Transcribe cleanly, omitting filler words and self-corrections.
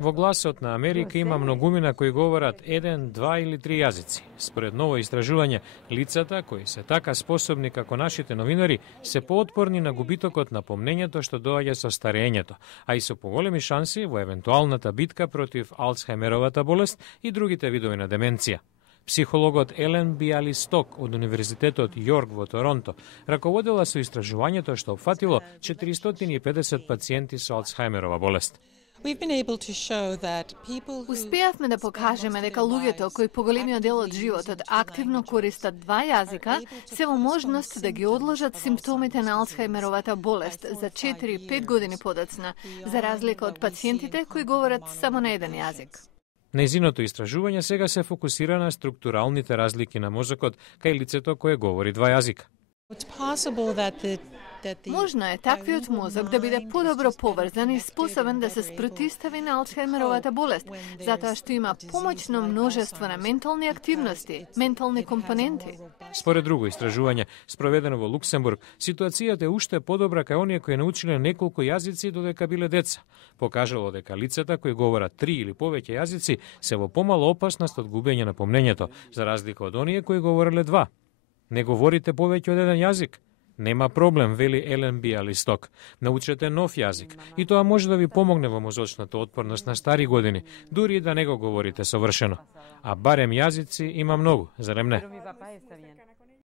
Во гласот на Америка има многумина кои говорат 1, 2 или 3 јазици. Според ново истражување, лицата кои се така способни како нашите новинари се поотпорни на губитокот на помнењето што доаѓа со старењето, а и со поголеми шанси во евентуалната битка против Алцхаймеровата болест и другите видови на деменција. Психологот Елен Биалисток од Универзитетот Јорк во Торонто раководела со истражувањето што опфатило 450 пациенти со Алцхаймерова болест. Успеавме да покажеме дека луѓето кои поголемиот дел од животот активно користат два јазика се во можност да ги одложат симптомите на Алцхаймеровата болест за 4-5 години подоцна, за разлика од пациентите кои говорат само на еден јазик. Нејзиното истражување сега се фокусира на структуралните разлики на мозокот кај лицето кое говори два јазика. Можно е таквиот мозок да биде подобро поврзан и способен да се спротистави на Алцхаймеровата болест, затоа што има помоќно множество на ментални активности, ментални компоненти. Според друго истражување, спроведено во Луксембург, ситуацијата е уште подобра кај оние кои научиле неколку јазици додека биле деца. Покажало дека лицата кои говорат 3 или повеќе јазици се во помало опасност од губење на помнењето, за разлика од оние кои говореле 2. Не говорите повеќе од еден јазик? Нема проблем, вели Елен Биалисток. Научете нов јазик и тоа може да ви помогне во мозочната отпорност на стари години, дури и да не го говорите совршено. А барем јазици има многу, зарем не?